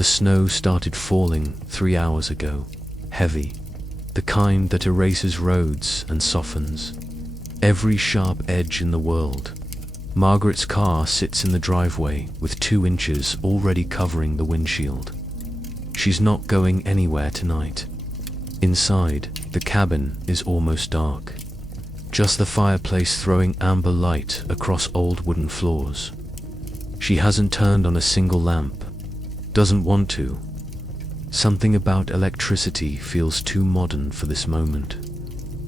The snow started falling 3 hours ago, heavy, the kind that erases roads and softens every sharp edge in the world. Margaret's car sits in the driveway with 2 inches already covering the windshield. She's not going anywhere tonight. Inside, the cabin is almost dark. Just the fireplace throwing amber light across old wooden floors. She hasn't turned on a single lamp. Doesn't want to. Something about electricity feels too modern for this moment.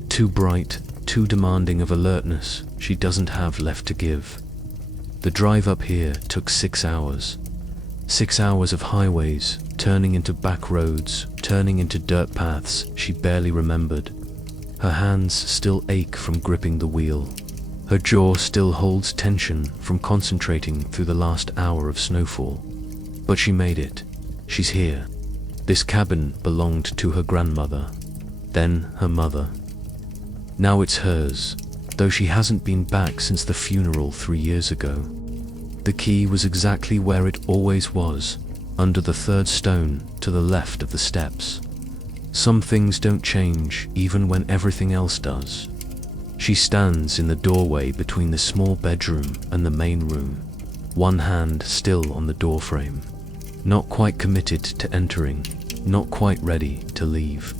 Too bright, too demanding of alertness she doesn't have left to give. The drive up here took 6 hours. 6 hours of highways, turning into back roads, turning into dirt paths she barely remembered. Her hands still ache from gripping the wheel. Her jaw still holds tension from concentrating through the last hour of snowfall. But she made it. She's here. This cabin belonged to her grandmother, then her mother. Now it's hers, though she hasn't been back since the funeral 3 years ago. The key was exactly where it always was, under the 3rd stone to the left of the steps. Some things don't change even when everything else does. She stands in the doorway between the small bedroom and the main room, one hand still on the doorframe. Not quite committed to entering, not quite ready to leave.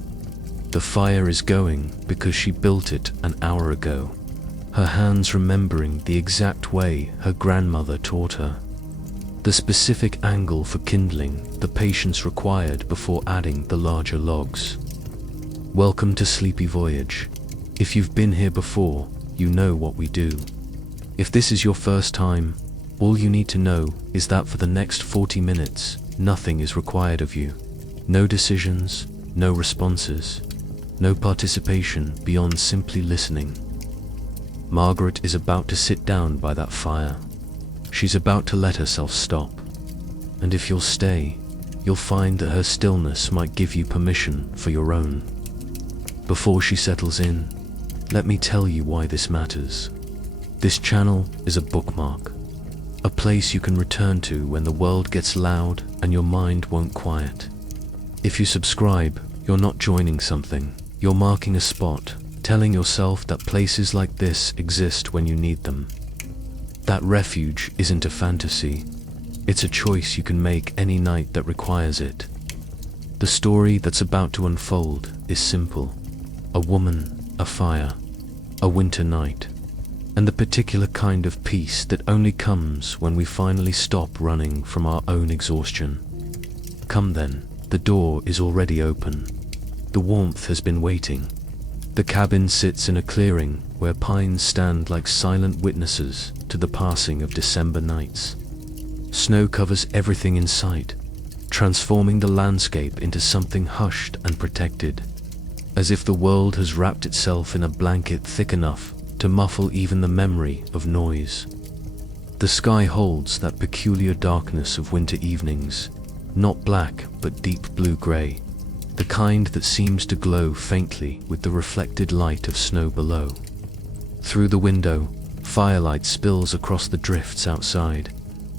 The fire is going because she built it an hour ago, her hands remembering the exact way her grandmother taught her. The specific angle for kindling, the patience required before adding the larger logs. Welcome to Sleepy Voyage. If you've been here before, you know what we do. If this is your first time, all you need to know is that for the next 40 minutes, nothing is required of you. No decisions, no responses, no participation beyond simply listening. Margaret is about to sit down by that fire. She's about to let herself stop. And if you'll stay, you'll find that her stillness might give you permission for your own. Before she settles in, let me tell you why this matters. This channel is a bookmark, a place you can return to when the world gets loud and your mind won't quiet. If you subscribe, you're not joining something, you're marking a spot, telling yourself that places like this exist when you need them. That refuge isn't a fantasy, it's a choice you can make any night that requires it. The story that's about to unfold is simple. A woman, a fire, a winter night, and the particular kind of peace that only comes when we finally stop running from our own exhaustion. Come then, the door is already open. The warmth has been waiting. The cabin sits in a clearing where pines stand like silent witnesses to the passing of December nights. Snow covers everything in sight, transforming the landscape into something hushed and protected, as if the world has wrapped itself in a blanket thick enough to muffle even the memory of noise. The sky holds that peculiar darkness of winter evenings, not black but deep blue-gray, the kind that seems to glow faintly with the reflected light of snow below. Through the window, firelight spills across the drifts outside,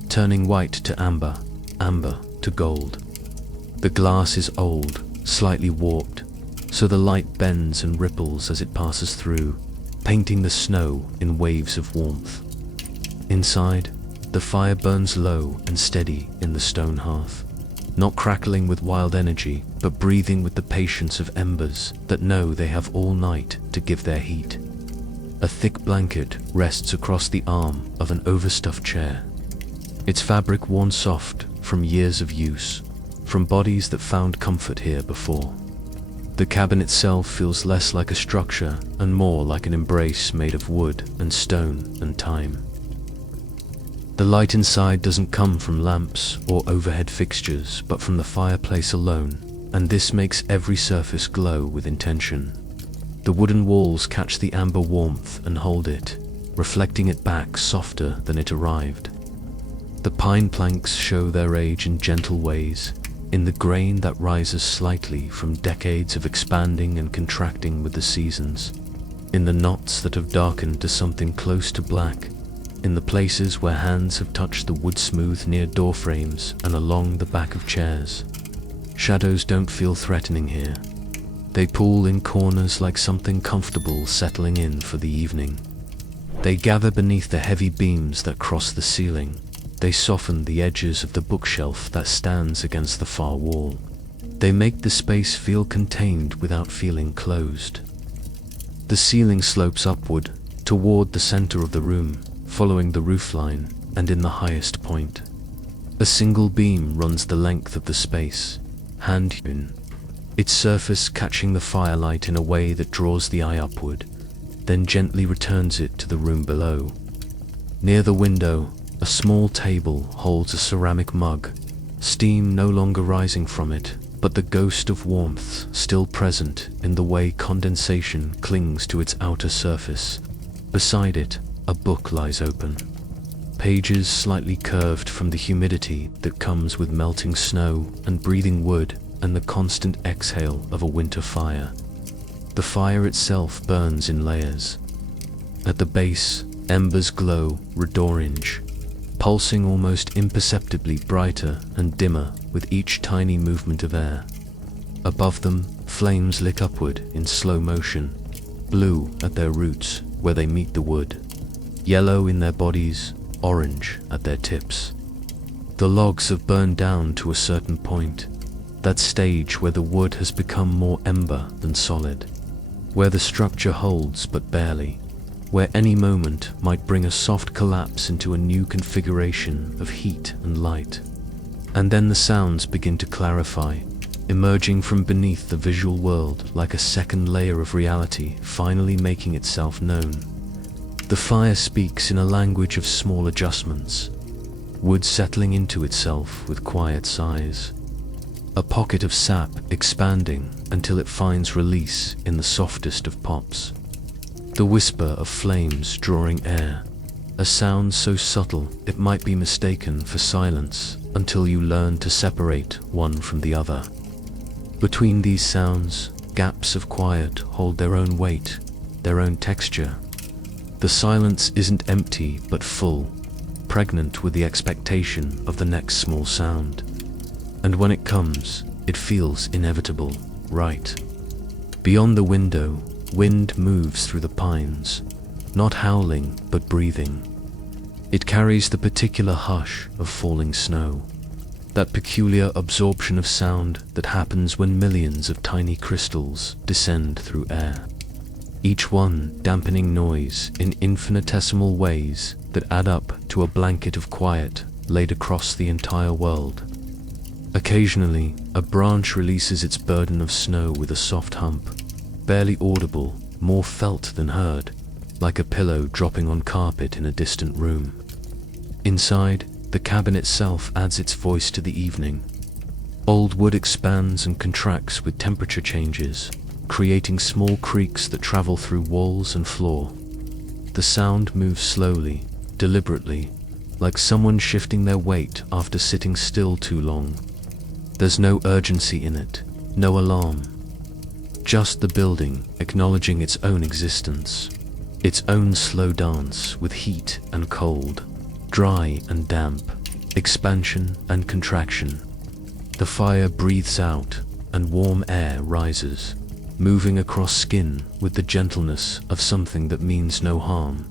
turning white to amber, amber to gold. The glass is old, slightly warped, so the light bends and ripples as it passes through, painting the snow in waves of warmth. Inside, the fire burns low and steady in the stone hearth, not crackling with wild energy, but breathing with the patience of embers that know they have all night to give their heat. A thick blanket rests across the arm of an overstuffed chair, its fabric worn soft from years of use, from bodies that found comfort here before. The cabin itself feels less like a structure and more like an embrace made of wood and stone and time. The light inside doesn't come from lamps or overhead fixtures, but from the fireplace alone, and this makes every surface glow with intention. The wooden walls catch the amber warmth and hold it, reflecting it back softer than it arrived. The pine planks show their age in gentle ways, in the grain that rises slightly from decades of expanding and contracting with the seasons, in the knots that have darkened to something close to black, in the places where hands have touched the wood smooth near door frames and along the back of chairs. Shadows don't feel threatening here. They pool in corners like something comfortable settling in for the evening. They gather beneath the heavy beams that cross the ceiling. They soften the edges of the bookshelf that stands against the far wall. They make the space feel contained without feeling closed. The ceiling slopes upward toward the center of the room, following the roofline, and in the highest point. A single beam runs the length of the space, hand-hewn, its surface catching the firelight in a way that draws the eye upward, then gently returns it to the room below. Near the window, a small table holds a ceramic mug, steam no longer rising from it, but the ghost of warmth still present in the way condensation clings to its outer surface. Beside it, a book lies open, pages slightly curved from the humidity that comes with melting snow and breathing wood and the constant exhale of a winter fire. The fire itself burns in layers. At the base, embers glow red orange, pulsing almost imperceptibly brighter and dimmer with each tiny movement of air. Above them, flames lick upward in slow motion, blue at their roots where they meet the wood, yellow in their bodies, orange at their tips. The logs have burned down to a certain point, that stage where the wood has become more ember than solid, where the structure holds but barely, where any moment might bring a soft collapse into a new configuration of heat and light. And then the sounds begin to clarify, emerging from beneath the visual world like a second layer of reality finally making itself known. The fire speaks in a language of small adjustments, wood settling into itself with quiet sighs, a pocket of sap expanding until it finds release in the softest of pops. The whisper of flames drawing air, a sound so subtle it might be mistaken for silence until you learn to separate one from the other. Between these sounds, gaps of quiet hold their own weight, their own texture. The silence isn't empty but full, pregnant with the expectation of the next small sound. And when it comes, it feels inevitable, right? Beyond the window, wind moves through the pines, not howling but breathing. It carries the particular hush of falling snow, that peculiar absorption of sound that happens when millions of tiny crystals descend through air, each one dampening noise in infinitesimal ways that add up to a blanket of quiet laid across the entire world. Occasionally, a branch releases its burden of snow with a soft hump, barely audible, more felt than heard, like a pillow dropping on carpet in a distant room. Inside, the cabin itself adds its voice to the evening. Old wood expands and contracts with temperature changes, creating small creaks that travel through walls and floor. The sound moves slowly, deliberately, like someone shifting their weight after sitting still too long. There's no urgency in it, no alarm. Just the building acknowledging its own existence, its own slow dance with heat and cold, dry and damp, expansion and contraction. The fire breathes out and warm air rises, moving across skin with the gentleness of something that means no harm,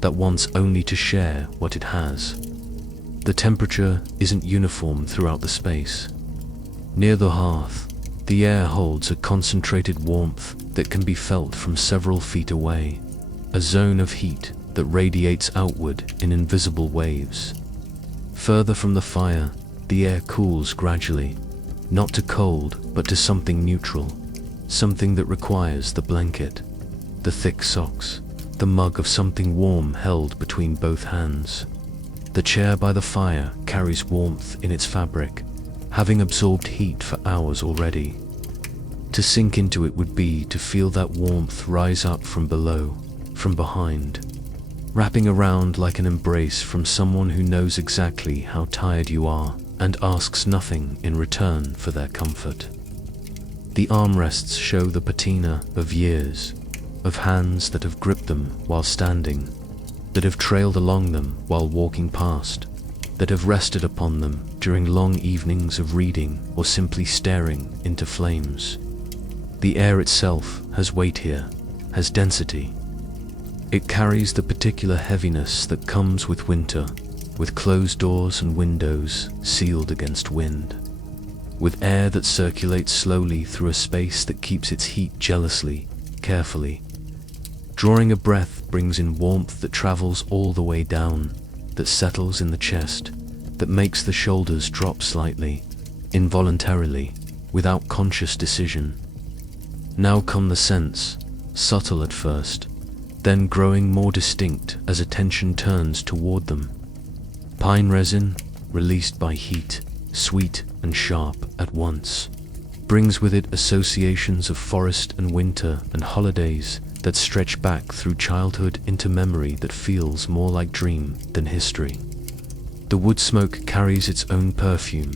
that wants only to share what it has. The temperature isn't uniform throughout the space. Near the hearth, the air holds a concentrated warmth that can be felt from several feet away, a zone of heat that radiates outward in invisible waves. Further from the fire, the air cools gradually, not to cold but to something neutral, something that requires the blanket, the thick socks, the mug of something warm held between both hands. The chair by the fire carries warmth in its fabric, having absorbed heat for hours already. To sink into it would be to feel that warmth rise up from below, from behind, wrapping around like an embrace from someone who knows exactly how tired you are and asks nothing in return for their comfort. The armrests show the patina of years, of hands that have gripped them while standing, that have trailed along them while walking past, that have rested upon them during long evenings of reading or simply staring into flames. The air itself has weight here, has density. It carries the particular heaviness that comes with winter, with closed doors and windows sealed against wind, with air that circulates slowly through a space that keeps its heat jealously, carefully. Drawing a breath brings in warmth that travels all the way down, that settles in the chest, that makes the shoulders drop slightly, involuntarily, without conscious decision. Now come the scents, subtle at first, then growing more distinct as attention turns toward them. Pine resin, released by heat, sweet and sharp at once, brings with it associations of forest and winter and holidays that stretch back through childhood into memory that feels more like dream than history. The wood smoke carries its own perfume,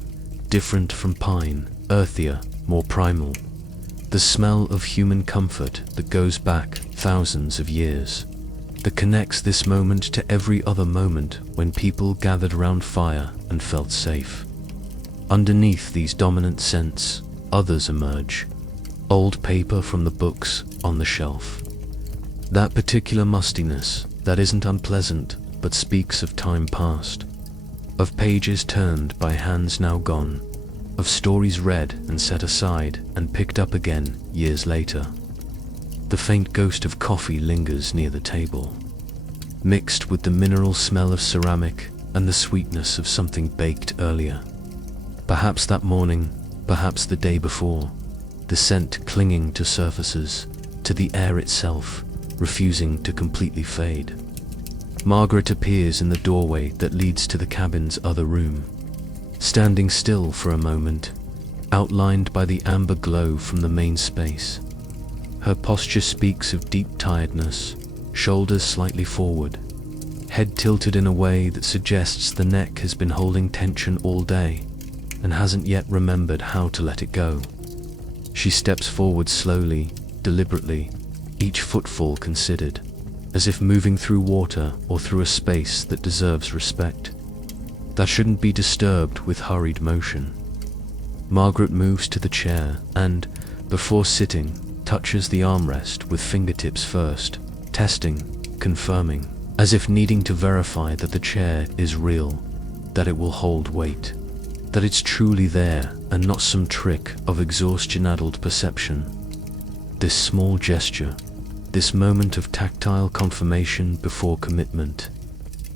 different from pine, earthier, more primal. The smell of human comfort that goes back thousands of years, that connects this moment to every other moment when people gathered around fire and felt safe. Underneath these dominant scents, others emerge. Old paper from the books on the shelf. That particular mustiness that isn't unpleasant but speaks of time past, of pages turned by hands now gone, of stories read and set aside and picked up again years later. The faint ghost of coffee lingers near the table, mixed with the mineral smell of ceramic and the sweetness of something baked earlier. Perhaps that morning, perhaps the day before, the scent clinging to surfaces, to the air itself, refusing to completely fade. Margaret appears in the doorway that leads to the cabin's other room, standing still for a moment, outlined by the amber glow from the main space. Her posture speaks of deep tiredness, shoulders slightly forward, head tilted in a way that suggests the neck has been holding tension all day and hasn't yet remembered how to let it go. She steps forward slowly, deliberately, each footfall considered, as if moving through water or through a space that deserves respect, that shouldn't be disturbed with hurried motion. Margaret moves to the chair and, before sitting, touches the armrest with fingertips first, testing, confirming, as if needing to verify that the chair is real, that it will hold weight, that it's truly there and not some trick of exhaustion-addled perception. This small gesture, this moment of tactile confirmation before commitment,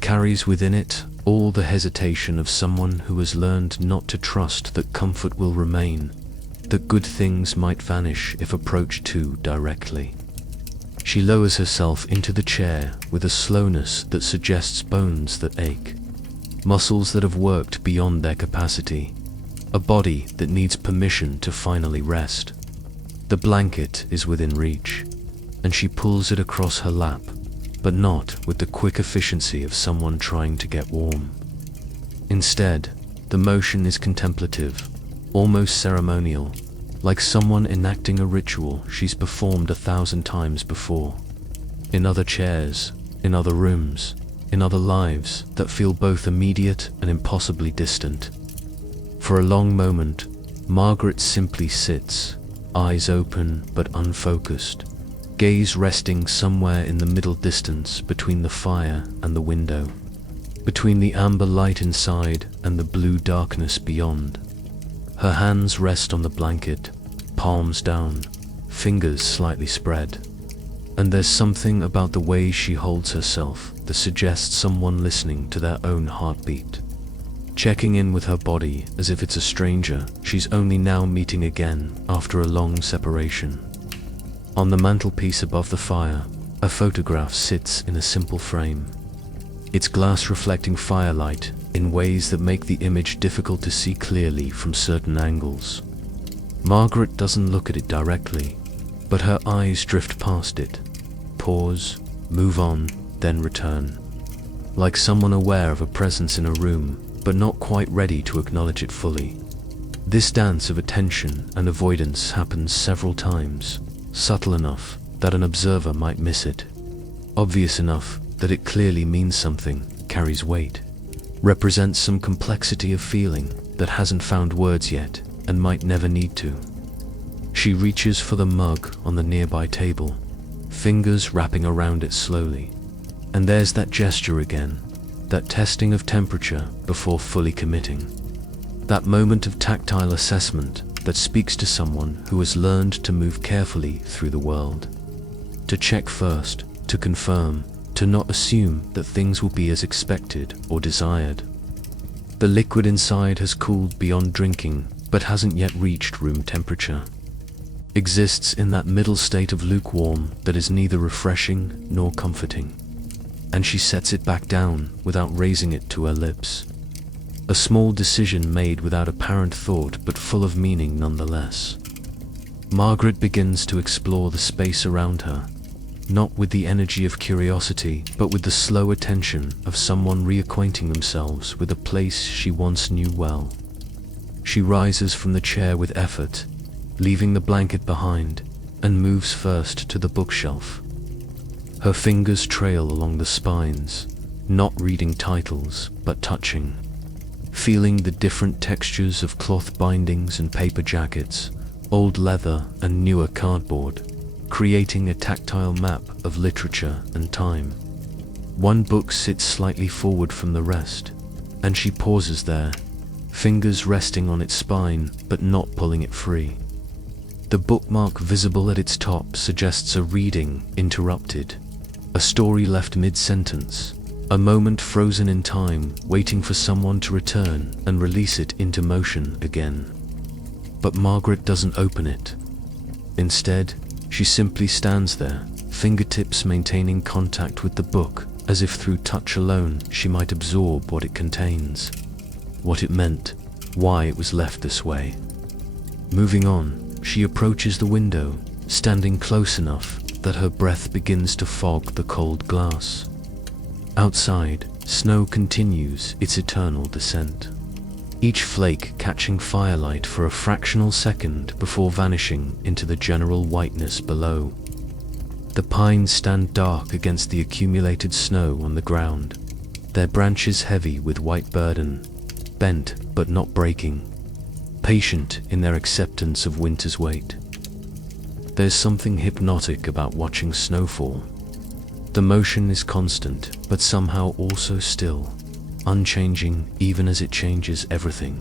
carries within it all the hesitation of someone who has learned not to trust that comfort will remain, that good things might vanish if approached too directly. She lowers herself into the chair with a slowness that suggests bones that ache, muscles that have worked beyond their capacity, a body that needs permission to finally rest. The blanket is within reach, and she pulls it across her lap, but not with the quick efficiency of someone trying to get warm. Instead, the motion is contemplative, almost ceremonial, like someone enacting a ritual she's performed 1,000 times before, in other chairs, in other rooms, in other lives that feel both immediate and impossibly distant. For a long moment, Margaret simply sits, eyes open but unfocused, gaze resting somewhere in the middle distance between the fire and the window, between the amber light inside and the blue darkness beyond. Her hands rest on the blanket, palms down, fingers slightly spread, and there's something about the way she holds herself that suggests someone listening to their own heartbeat, checking in with her body as if it's a stranger she's only now meeting again after a long separation. On the mantelpiece above the fire, a photograph sits in a simple frame, its glass reflecting firelight in ways that make the image difficult to see clearly from certain angles. Margaret doesn't look at it directly, but her eyes drift past it, pause, move on, then return, like someone aware of a presence in a room, but not quite ready to acknowledge it fully. This dance of attention and avoidance happens several times, subtle enough that an observer might miss it, obvious enough that it clearly means something, carries weight, represents some complexity of feeling that hasn't found words yet and might never need to. She reaches for the mug on the nearby table, fingers wrapping around it slowly. And there's that gesture again, that testing of temperature before fully committing. That moment of tactile assessment that speaks to someone who has learned to move carefully through the world. To check first, to confirm, to not assume that things will be as expected or desired. The liquid inside has cooled beyond drinking, but hasn't yet reached room temperature. Exists in that middle state of lukewarm that is neither refreshing nor comforting. And she sets it back down without raising it to her lips. A small decision made without apparent thought, but full of meaning nonetheless. Margaret begins to explore the space around her, not with the energy of curiosity, but with the slow attention of someone reacquainting themselves with a place she once knew well. She rises from the chair with effort, leaving the blanket behind, and moves first to the bookshelf. Her fingers trail along the spines, not reading titles, but touching, feeling the different textures of cloth bindings and paper jackets, old leather and newer cardboard, creating a tactile map of literature and time. One book sits slightly forward from the rest, and she pauses there, fingers resting on its spine but not pulling it free. The bookmark visible at its top suggests a reading interrupted, a story left mid-sentence, a moment frozen in time, waiting for someone to return and release it into motion again. But Margaret doesn't open it. Instead, she simply stands there, fingertips maintaining contact with the book, as if through touch alone she might absorb what it contains, what it meant, why it was left this way. Moving on, she approaches the window, standing close enough that her breath begins to fog the cold glass. Outside, snow continues its eternal descent, each flake catching firelight for a fractional second before vanishing into the general whiteness below. The pines stand dark against the accumulated snow on the ground, their branches heavy with white burden, bent but not breaking, patient in their acceptance of winter's weight. There's something hypnotic about watching snowfall. The motion is constant, but somehow also still, unchanging even as it changes everything,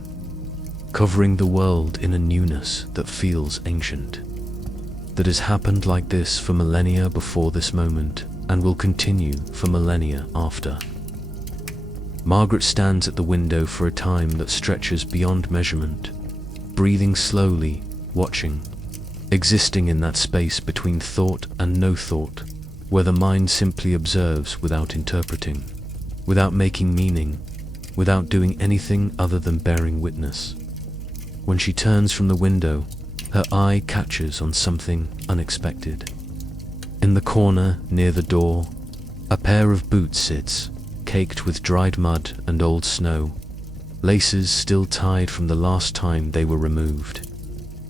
covering the world in a newness that feels ancient, that has happened like this for millennia before this moment, and will continue for millennia after. Margaret stands at the window for a time that stretches beyond measurement, breathing slowly, watching, existing in that space between thought and no thought, where the mind simply observes without interpreting, without making meaning, without doing anything other than bearing witness. When she turns from the window, her eye catches on something unexpected. In the corner near the door, a pair of boots sits, caked with dried mud and old snow, laces still tied from the last time they were removed.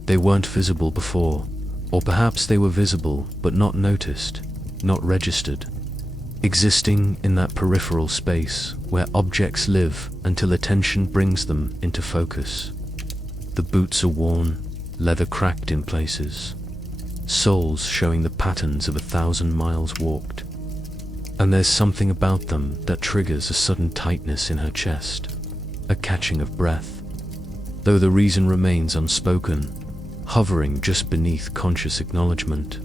They weren't visible before, or perhaps they were visible but not noticed, not registered, existing in that peripheral space where objects live until attention brings them into focus. The boots are worn, leather cracked in places, soles showing the patterns of 1,000 miles walked. And there's something about them that triggers a sudden tightness in her chest, a catching of breath, though the reason remains unspoken, hovering just beneath conscious acknowledgement.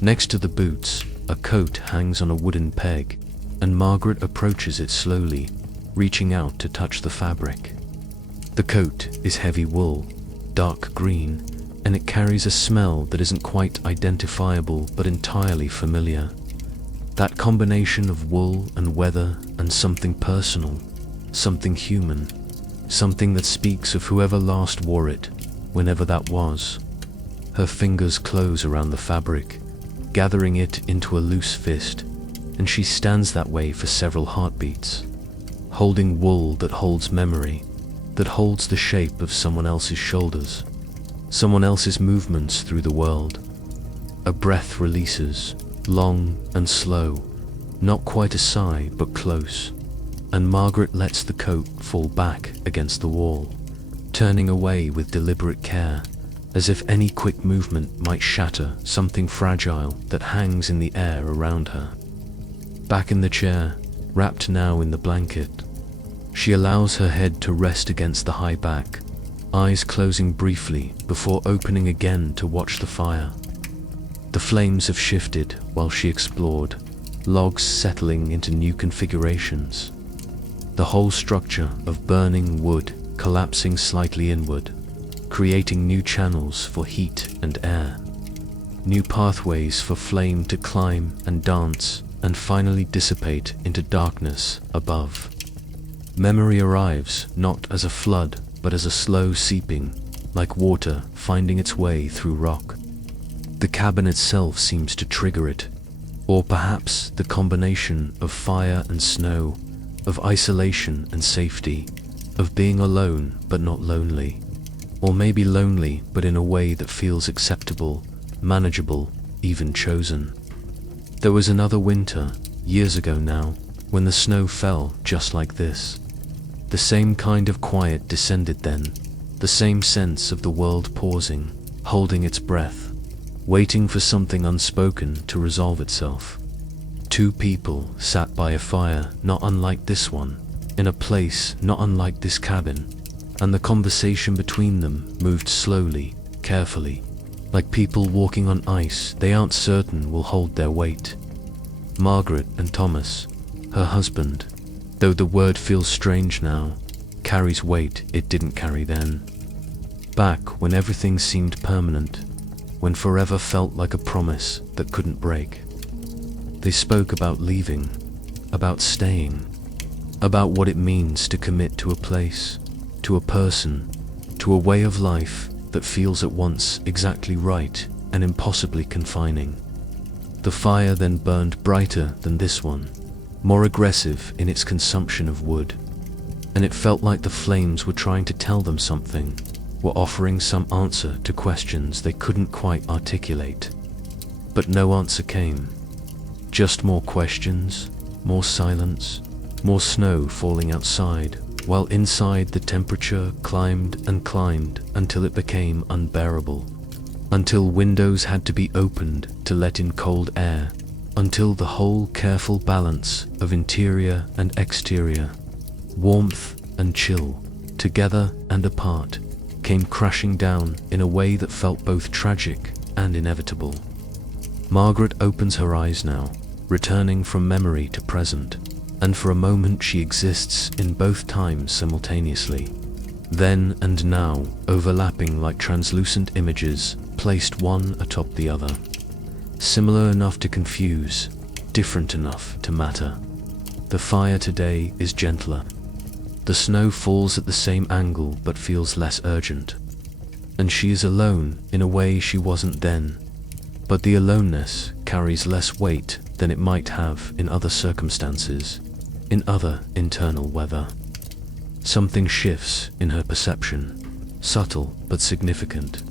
Next to the boots, a coat hangs on a wooden peg, and Margaret approaches it slowly, reaching out to touch the fabric. The coat is heavy wool, dark green, and it carries a smell that isn't quite identifiable but entirely familiar. That combination of wool and weather and something personal, something human, something that speaks of whoever last wore it, whenever that was. Her fingers close around the fabric, gathering it into a loose fist, and she stands that way for several heartbeats, holding wool that holds memory, that holds the shape of someone else's shoulders, someone else's movements through the world. A breath releases, long and slow, Not quite a sigh, but close, and Margaret lets the coat fall back against the wall, turning away with deliberate care, as if any quick movement might shatter something fragile that hangs in the air around her. Back in the chair, wrapped now in the blanket, she allows her head to rest against the high back, eyes closing briefly before opening again to watch the fire. The flames have shifted while she explored, logs settling into new configurations. The whole structure of burning wood collapsing slightly inward, creating new channels for heat and air, new pathways for flame to climb and dance and finally dissipate into darkness above. Memory arrives not as a flood, but as a slow seeping, like water finding its way through rock. The cabin itself seems to trigger it, or perhaps the combination of fire and snow, of isolation and safety, of being alone but not lonely, or maybe lonely but in a way that feels acceptable, manageable, even chosen. There was another winter, years ago now, when the snow fell just like this. The same kind of quiet descended then, the same sense of the world pausing, holding its breath, waiting for something unspoken to resolve itself. Two people sat by a fire not unlike this one, in a place not unlike this cabin, and the conversation between them moved slowly, carefully, like people walking on ice they aren't certain will hold their weight. Margaret and Thomas, her husband, though the word feels strange now, carries weight it didn't carry then. Back when everything seemed permanent, when forever felt like a promise that couldn't break. They spoke about leaving, about staying, about what it means to commit to a place, to a person, to a way of life that feels at once exactly right and impossibly confining. The fire then burned brighter than this one, more aggressive in its consumption of wood, and it felt like the flames were trying to tell them something, were offering some answer to questions they couldn't quite articulate. But no answer came. Just more questions, more silence, more snow falling outside, while inside the temperature climbed and climbed until it became unbearable, until windows had to be opened to let in cold air, until the whole careful balance of interior and exterior, warmth and chill, together and apart, came crashing down in a way that felt both tragic and inevitable. Margaret opens her eyes now, returning from memory to present, and for a moment she exists in both times simultaneously, then and now overlapping like translucent images placed one atop the other, similar enough to confuse, different enough to matter. The fire today is gentler. The snow falls at the same angle but feels less urgent, and she is alone in a way she wasn't then, but the aloneness carries less weight than it might have in other circumstances, in other internal weather. Something shifts in her perception, subtle but significant.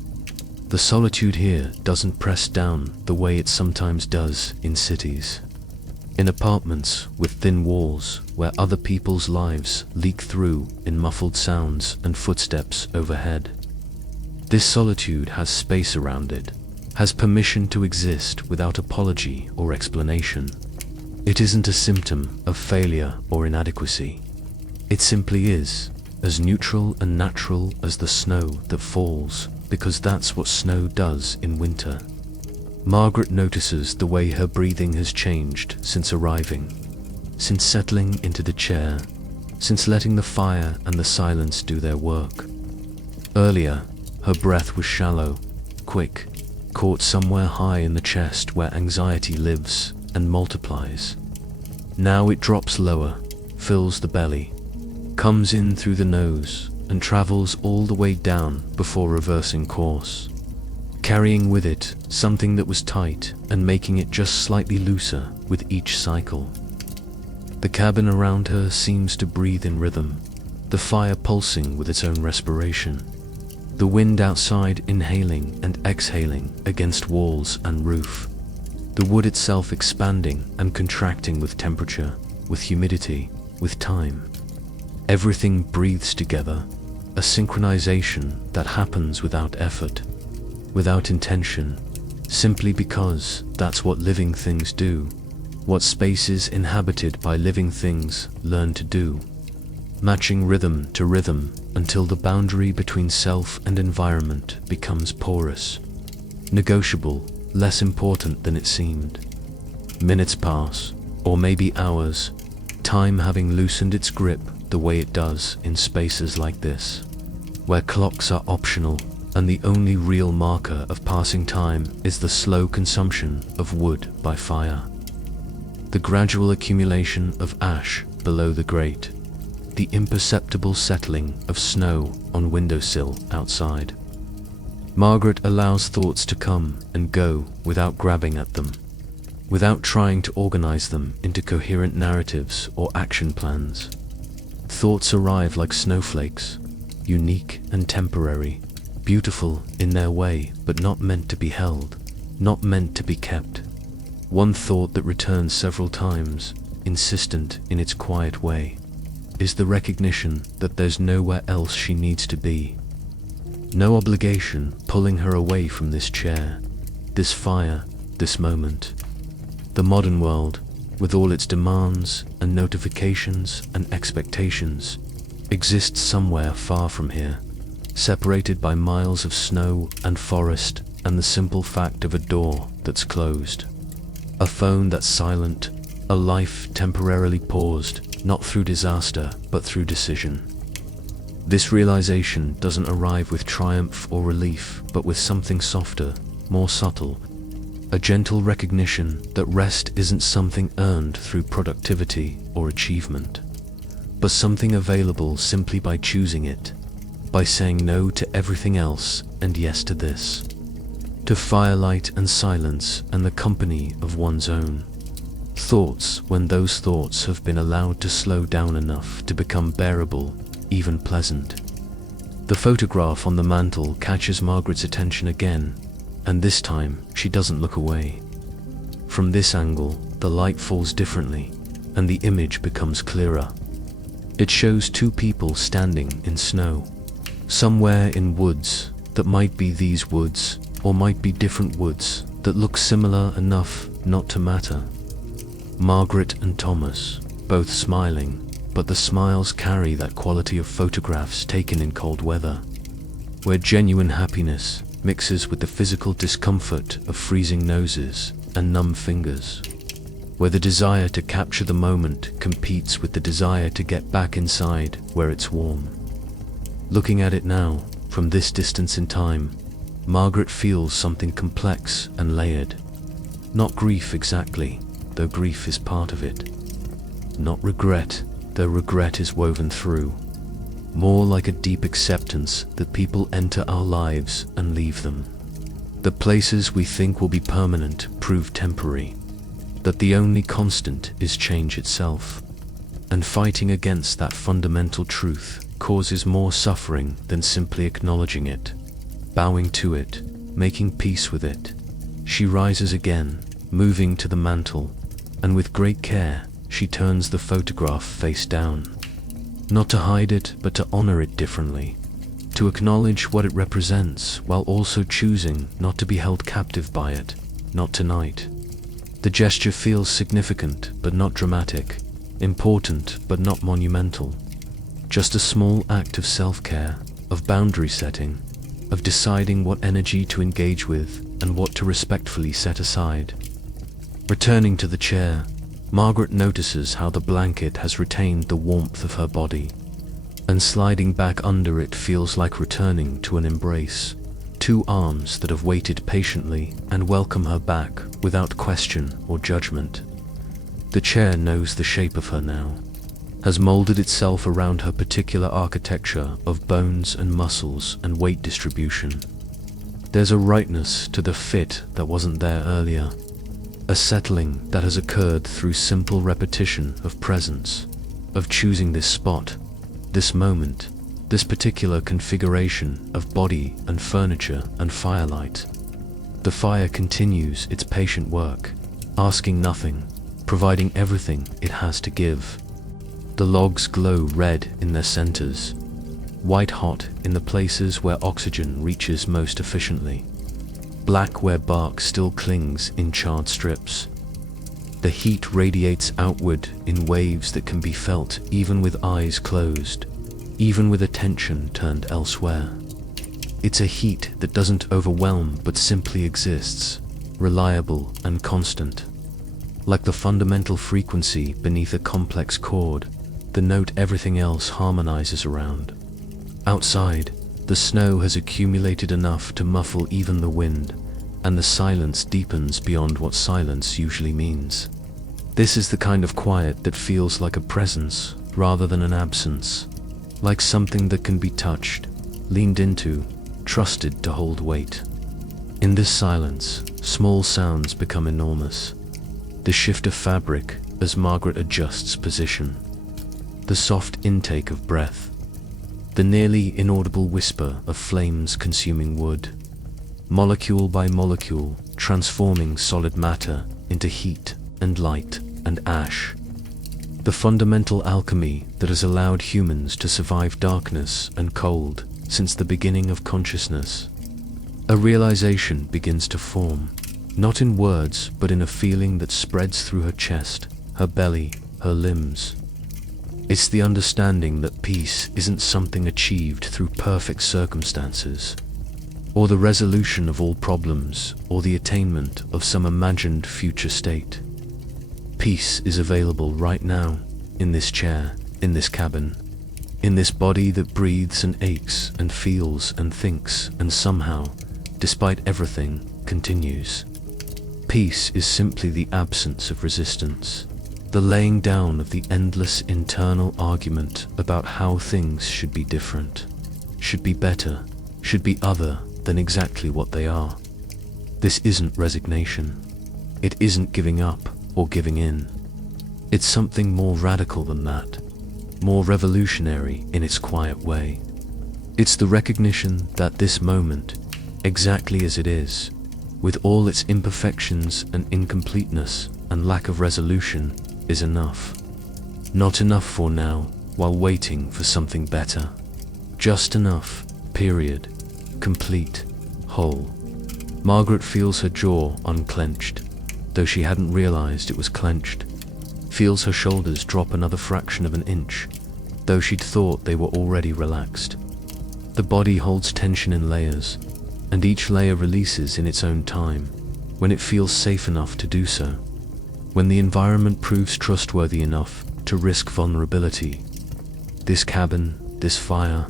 The solitude here doesn't press down the way it sometimes does in cities, in apartments with thin walls where other people's lives leak through in muffled sounds and footsteps overhead. This solitude has space around it, has permission to exist without apology or explanation. It isn't a symptom of failure or inadequacy. It simply is, as neutral and natural as the snow that falls, because that's what snow does in winter. Margaret notices the way her breathing has changed since arriving, since settling into the chair, since letting the fire and the silence do their work. Earlier, her breath was shallow, quick, caught somewhere high in the chest where anxiety lives and multiplies. Now it drops lower, fills the belly, comes in through the nose, and travels all the way down before reversing course, carrying with it something that was tight and making it just slightly looser with each cycle. The cabin around her seems to breathe in rhythm, the fire pulsing with its own respiration, the wind outside inhaling and exhaling against walls and roof. the wood itself expanding and contracting with temperature, with humidity, with time. Everything breathes together, a synchronization that happens without effort, without intention, simply because that's what living things do, what spaces inhabited by living things learn to do, matching rhythm to rhythm until the boundary between self and environment becomes porous, negotiable, less important than it seemed. Minutes pass, or maybe hours, time having loosened its grip the way it does in spaces like this, where clocks are optional and the only real marker of passing time is the slow consumption of wood by fire. The gradual accumulation of ash below the grate, the imperceptible settling of snow on windowsill outside. Margaret allows thoughts to come and go without grabbing at them, without trying to organize them into coherent narratives or action plans. Thoughts arrive like snowflakes, unique and temporary, beautiful in their way, but not meant to be held, not meant to be kept. One thought that returns several times, insistent in its quiet way, is the recognition that there's nowhere else she needs to be. No obligation pulling her away from this chair, this fire, this moment. The modern world, with all its demands and notifications and expectations, exists somewhere far from here, separated by miles of snow and forest and the simple fact of a door that's closed, a phone that's silent, a life temporarily paused, not through disaster but through decision. This realization doesn't arrive with triumph or relief, but with something softer, more subtle, a gentle recognition that rest isn't something earned through productivity or achievement, but something available simply by choosing it, by saying no to everything else and yes to this, to firelight and silence and the company of one's own thoughts when those thoughts have been allowed to slow down enough to become bearable, even pleasant. The photograph on the mantel catches Margaret's attention again, and this time she doesn't look away. From this angle, the light falls differently, and the image becomes clearer. It shows two people standing in snow, somewhere in woods that might be these woods, or might be different woods that look similar enough not to matter. Margaret and Thomas, both smiling, but the smiles carry that quality of photographs taken in cold weather, where genuine happiness mixes with the physical discomfort of freezing noses and numb fingers, where the desire to capture the moment competes with the desire to get back inside where it's warm. Looking at it now, from this distance in time, Margaret feels something complex and layered. Not grief exactly, though grief is part of it. Not regret, though regret is woven through. More like a deep acceptance that people enter our lives and leave them. The places we think will be permanent prove temporary. That the only constant is change itself. And fighting against that fundamental truth causes more suffering than simply acknowledging it, bowing to it, making peace with it. She rises again, moving to the mantel, and with great care, she turns the photograph face down. Not to hide it, but to honor it differently, to acknowledge what it represents while also choosing not to be held captive by it, not tonight. The gesture feels significant but not dramatic, important but not monumental. Just a small act of self-care, of boundary setting, of deciding what energy to engage with and what to respectfully set aside. Returning to the chair, Margaret notices how the blanket has retained the warmth of her body, and sliding back under it feels like returning to an embrace, two arms that have waited patiently and welcome her back without question or judgment. The chair knows the shape of her now, has molded itself around her particular architecture of bones and muscles and weight distribution. There's a rightness to the fit that wasn't there earlier, a settling that has occurred through simple repetition of presence, of choosing this spot, this moment, this particular configuration of body and furniture and firelight. The fire continues its patient work, asking nothing, providing everything it has to give. The logs glow red in their centers, white hot in the places where oxygen reaches most efficiently, black where bark still clings in charred strips. The heat radiates outward in waves that can be felt even with eyes closed, even with attention turned elsewhere. It's a heat that doesn't overwhelm but simply exists, reliable and constant. Like the fundamental frequency beneath a complex chord, the note everything else harmonizes around. Outside, the snow has accumulated enough to muffle even the wind, and the silence deepens beyond what silence usually means. This is the kind of quiet that feels like a presence rather than an absence, like something that can be touched, leaned into, trusted to hold weight. In this silence, small sounds become enormous. The shift of fabric as Margaret adjusts position, the soft intake of breath, the nearly inaudible whisper of flames consuming wood, molecule by molecule transforming solid matter into heat and light and ash. The fundamental alchemy that has allowed humans to survive darkness and cold since the beginning of consciousness. A realization begins to form, not in words but in a feeling that spreads through her chest, her belly, her limbs. It's the understanding that peace isn't something achieved through perfect circumstances, or the resolution of all problems, or the attainment of some imagined future state. Peace is available right now, in this chair, in this cabin, in this body that breathes and aches and feels and thinks and somehow, despite everything, continues. Peace is simply the absence of resistance, the laying down of the endless internal argument about how things should be different, should be better, should be other than exactly what they are. This isn't resignation. It isn't giving up or giving in. It's something more radical than that, more revolutionary in its quiet way. It's the recognition that this moment, exactly as it is, with all its imperfections and incompleteness and lack of resolution, is enough. Not enough for now, while waiting for something better. Just enough, period. Complete, whole. Margaret feels her jaw unclenched, though she hadn't realized it was clenched. Feels her shoulders drop another fraction of an inch, though she'd thought they were already relaxed. The body holds tension in layers, and each layer releases in its own time, when it feels safe enough to do so. When the environment proves trustworthy enough to risk vulnerability. This cabin, this fire,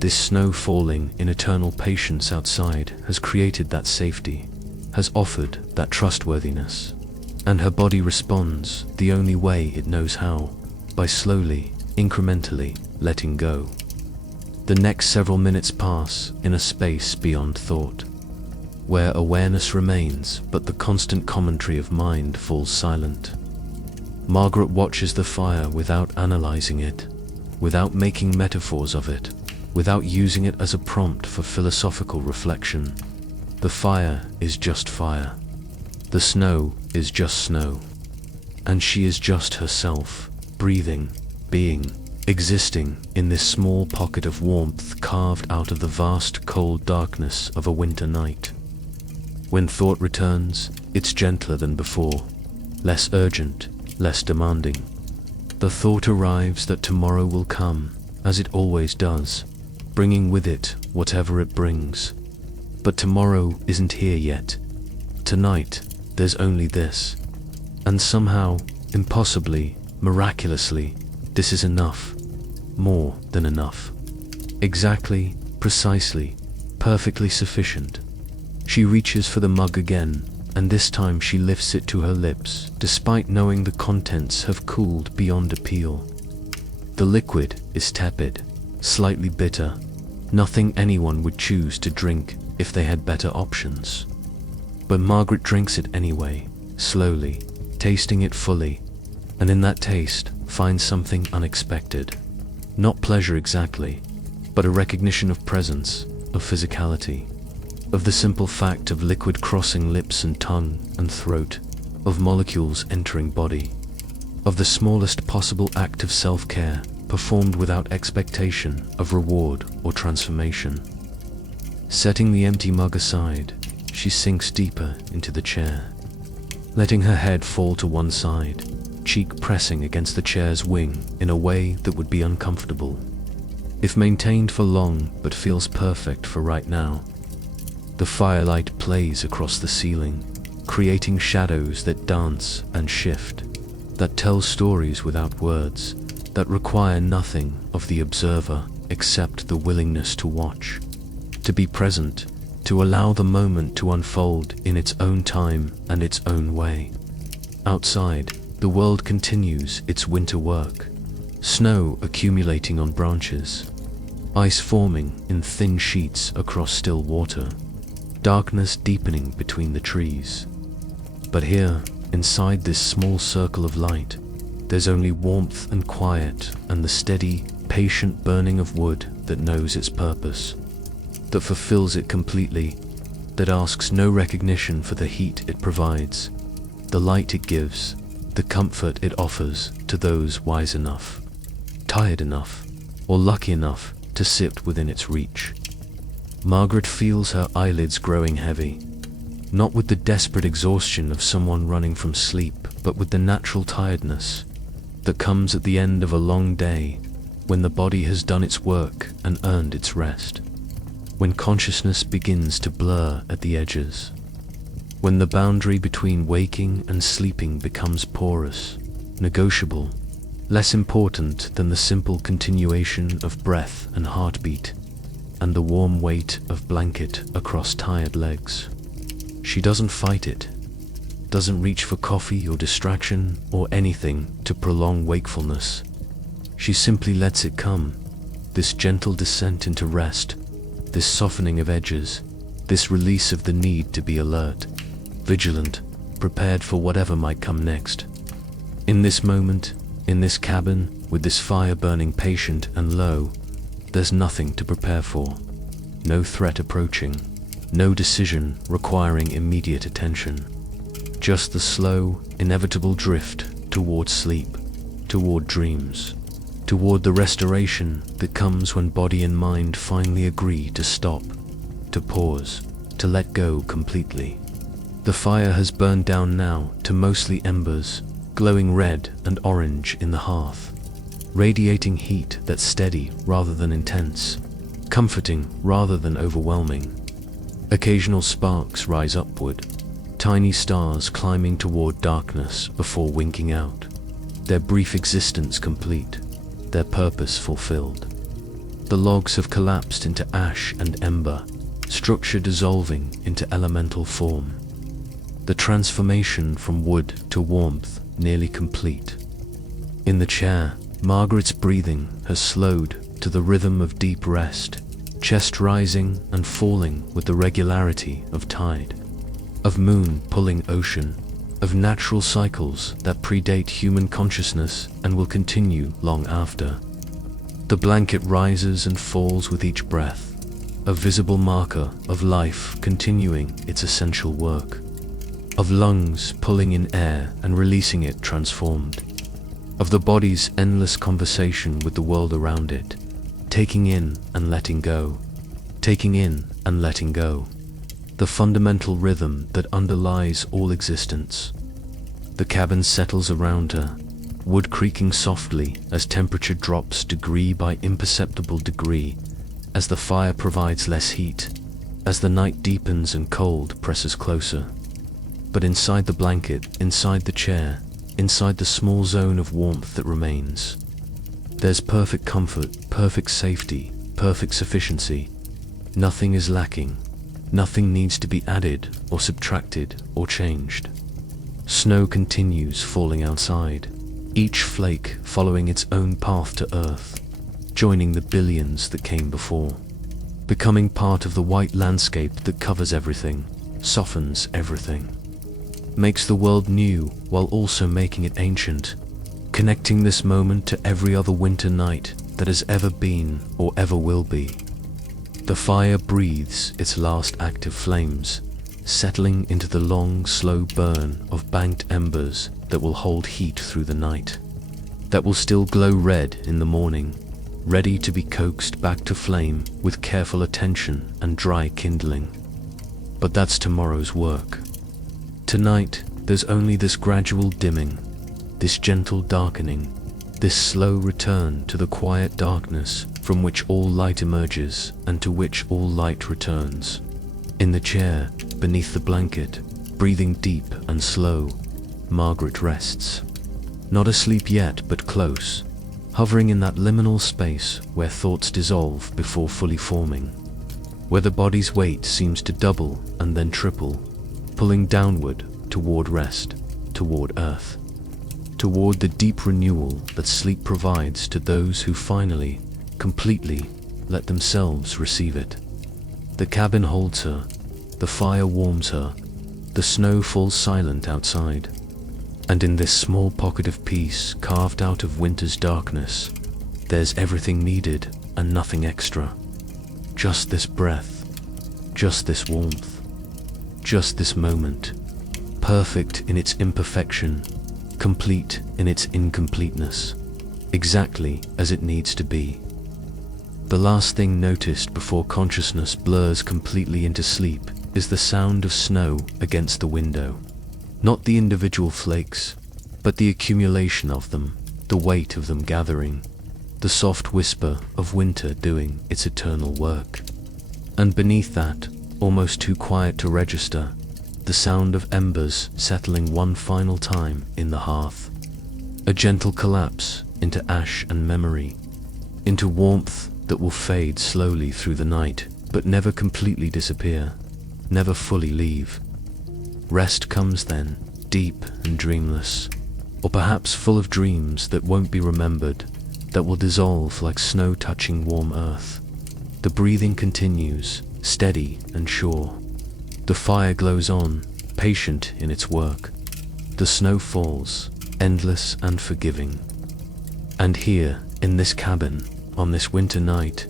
this snow falling in eternal patience outside has created that safety, has offered that trustworthiness. And her body responds the only way it knows how, by slowly, incrementally letting go. The next several minutes pass in a space beyond thought, where awareness remains but the constant commentary of mind falls silent. Margaret watches the fire without analyzing it, without making metaphors of it, without using it as a prompt for philosophical reflection. The fire is just fire. The snow is just snow. And she is just herself, breathing, being, existing in this small pocket of warmth carved out of the vast cold darkness of a winter night. When thought returns, it's gentler than before, less urgent, less demanding. The thought arrives that tomorrow will come, as it always does, bringing with it whatever it brings. But tomorrow isn't here yet. Tonight, there's only this. And somehow, impossibly, miraculously, this is enough. More than enough. Exactly, precisely, perfectly sufficient. She reaches for the mug again, and this time she lifts it to her lips, despite knowing the contents have cooled beyond appeal. The liquid is tepid, slightly bitter, nothing anyone would choose to drink if they had better options. But Margaret drinks it anyway, slowly, tasting it fully, and in that taste finds something unexpected. Not pleasure exactly, but a recognition of presence, of physicality, of the simple fact of liquid crossing lips and tongue and throat, of molecules entering body, of the smallest possible act of self-care performed without expectation of reward or transformation. Setting the empty mug aside, she sinks deeper into the chair, letting her head fall to one side, cheek pressing against the chair's wing in a way that would be uncomfortable if maintained for long, but feels perfect for right now. The firelight plays across the ceiling, creating shadows that dance and shift, that tell stories without words, that require nothing of the observer except the willingness to watch, to be present, to allow the moment to unfold in its own time and its own way. Outside, the world continues its winter work, snow accumulating on branches, ice forming in thin sheets across still water, darkness deepening between the trees. But here, inside this small circle of light, there's only warmth and quiet and the steady, patient burning of wood that knows its purpose, that fulfills it completely, that asks no recognition for the heat it provides, the light it gives, the comfort it offers to those wise enough, tired enough, or lucky enough to sit within its reach. Margaret feels her eyelids growing heavy, not with the desperate exhaustion of someone running from sleep, but with the natural tiredness that comes at the end of a long day, when the body has done its work and earned its rest, when consciousness begins to blur at the edges, when the boundary between waking and sleeping becomes porous, negotiable, less important than the simple continuation of breath and heartbeat, and the warm weight of blanket across tired legs. She doesn't fight it, doesn't reach for coffee or distraction or anything to prolong wakefulness. She simply lets it come, this gentle descent into rest, this softening of edges, this release of the need to be alert, vigilant, prepared for whatever might come next. In this moment, in this cabin, with this fire burning patient and low, there's nothing to prepare for, no threat approaching, no decision requiring immediate attention, just the slow, inevitable drift toward sleep, toward dreams, toward the restoration that comes when body and mind finally agree to stop, to pause, to let go completely. The fire has burned down now to mostly embers, glowing red and orange in the hearth, radiating heat that's steady rather than intense, comforting rather than overwhelming. Occasional sparks rise upward, tiny stars climbing toward darkness before winking out, their brief existence complete, their purpose fulfilled. The logs have collapsed into ash and ember, structure dissolving into elemental form. The transformation from wood to warmth nearly complete. In the chair, Margaret's breathing has slowed to the rhythm of deep rest, chest rising and falling with the regularity of tide, of moon pulling ocean, of natural cycles that predate human consciousness and will continue long after. The blanket rises and falls with each breath, a visible marker of life continuing its essential work, of lungs pulling in air and releasing it transformed, of the body's endless conversation with the world around it, taking in and letting go, taking in and letting go, the fundamental rhythm that underlies all existence. The cabin settles around her, wood creaking softly as temperature drops degree by imperceptible degree, as the fire provides less heat, as the night deepens and cold presses closer. But inside the blanket, inside the chair, inside the small zone of warmth that remains, there's perfect comfort, perfect safety, perfect sufficiency. Nothing is lacking. Nothing needs to be added or subtracted or changed. Snow continues falling outside, each flake following its own path to earth, joining the billions that came before, becoming part of the white landscape that covers everything, softens everything, makes the world new while also making it ancient, connecting this moment to every other winter night that has ever been or ever will be. The fire breathes its last active flames, settling into the long, slow burn of banked embers that will hold heat through the night, that will still glow red in the morning, ready to be coaxed back to flame with careful attention and dry kindling. But that's tomorrow's work. Tonight, there's only this gradual dimming, this gentle darkening, this slow return to the quiet darkness from which all light emerges and to which all light returns. In the chair, beneath the blanket, breathing deep and slow, Margaret rests. Not asleep yet, but close, hovering in that liminal space where thoughts dissolve before fully forming, where the body's weight seems to double and then triple, pulling downward toward rest, toward earth, toward the deep renewal that sleep provides to those who finally, completely, let themselves receive it. The cabin holds her, the fire warms her, the snow falls silent outside, and in this small pocket of peace carved out of winter's darkness, there's everything needed and nothing extra. Just this breath, just this warmth, just this moment, perfect in its imperfection, complete in its incompleteness, exactly as it needs to be. The last thing noticed before consciousness blurs completely into sleep is the sound of snow against the window. Not the individual flakes, but the accumulation of them, the weight of them gathering, the soft whisper of winter doing its eternal work. And beneath that, almost too quiet to register, the sound of embers settling one final time in the hearth. A gentle collapse into ash and memory, into warmth that will fade slowly through the night, but never completely disappear, never fully leave. Rest comes then, deep and dreamless, or perhaps full of dreams that won't be remembered, that will dissolve like snow touching warm earth. The breathing continues, steady and sure. The fire glows on, patient in its work. The snow falls, endless and forgiving. And here, in this cabin, on this winter night,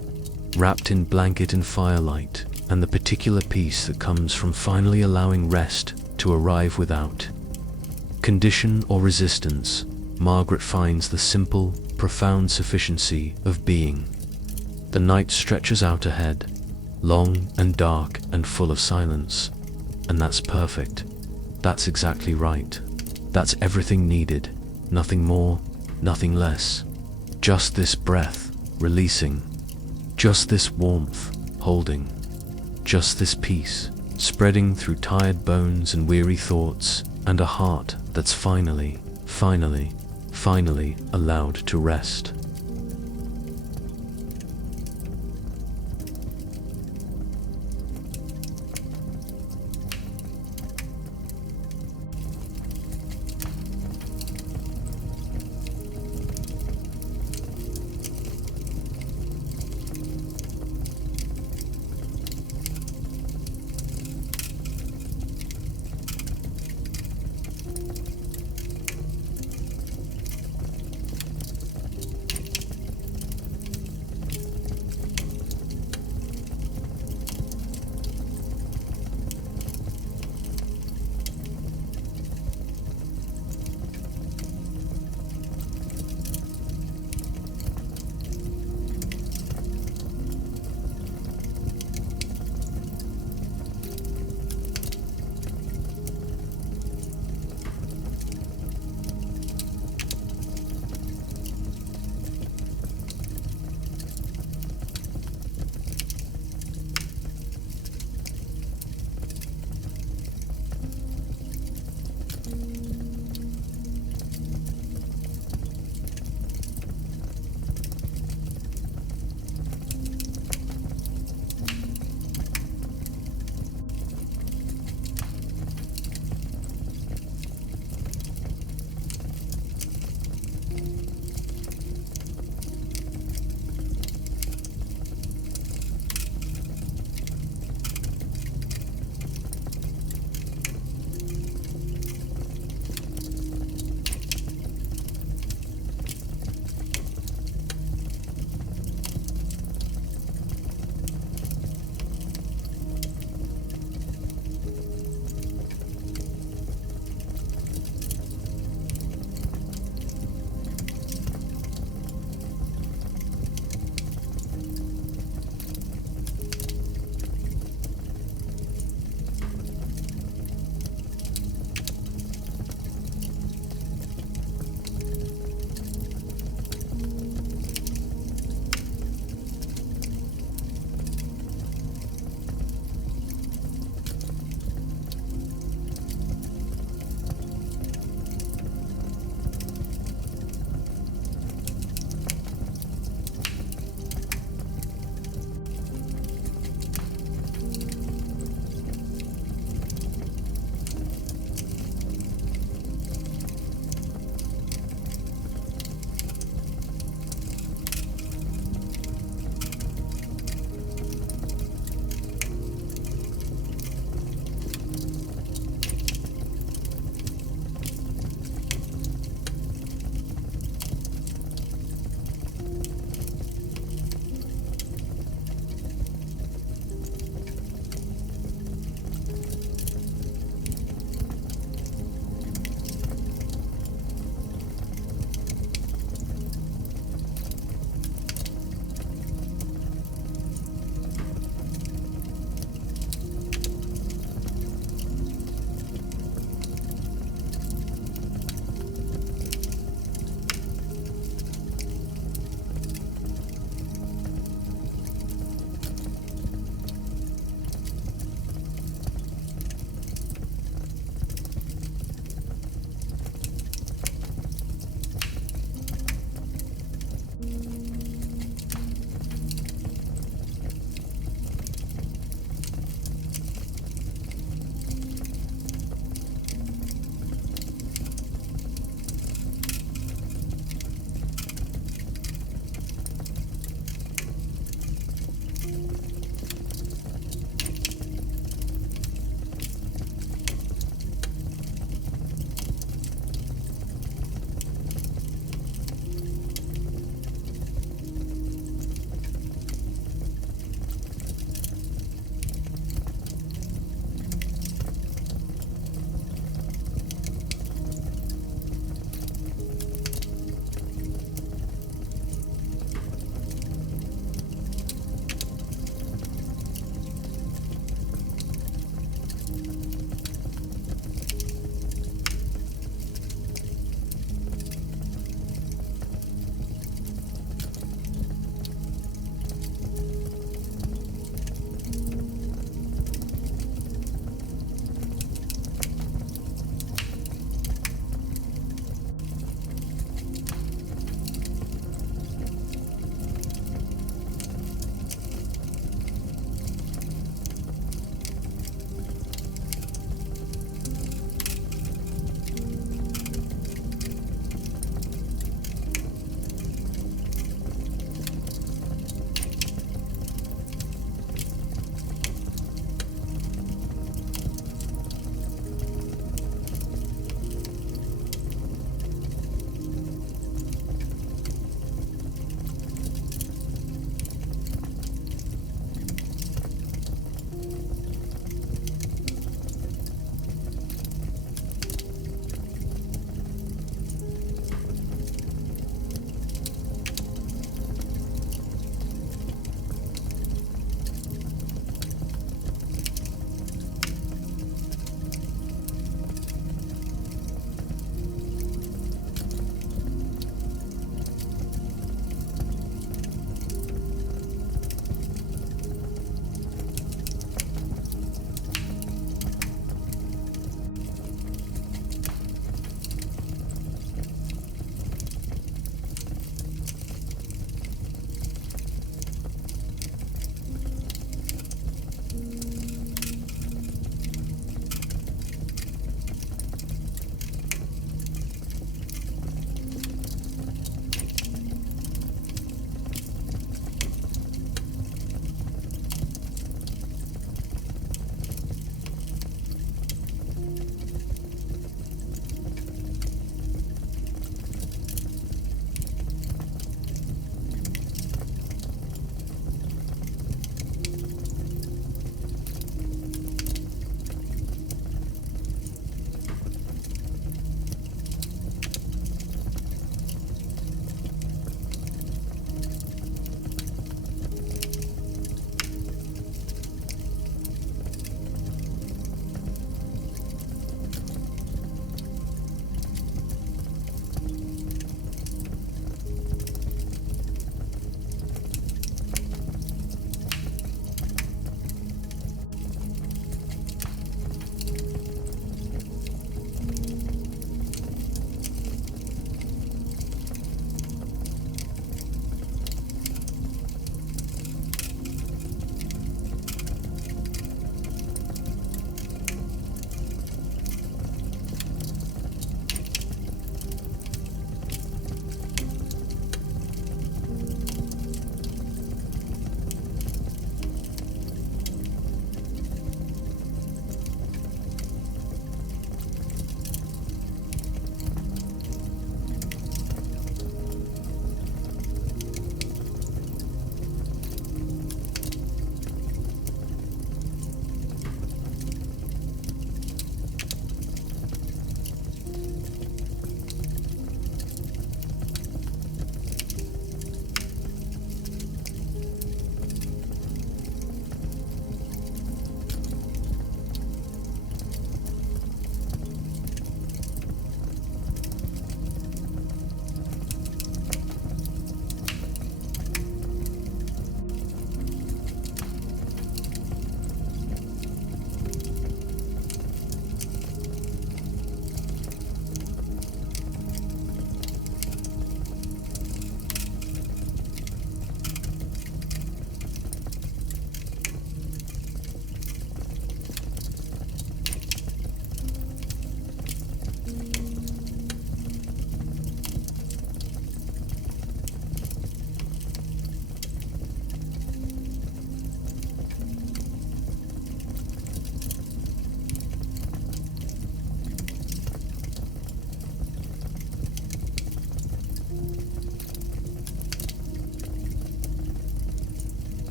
wrapped in blanket and firelight, and the particular peace that comes from finally allowing rest to arrive without condition or resistance, Margaret finds the simple, profound sufficiency of being. The night stretches out ahead, long and dark and full of silence, and that's perfect. That's exactly right. That's everything needed, nothing more, nothing less. Just this breath, releasing. Just this warmth, holding. Just this peace, spreading through tired bones and weary thoughts, and a heart that's finally allowed to rest.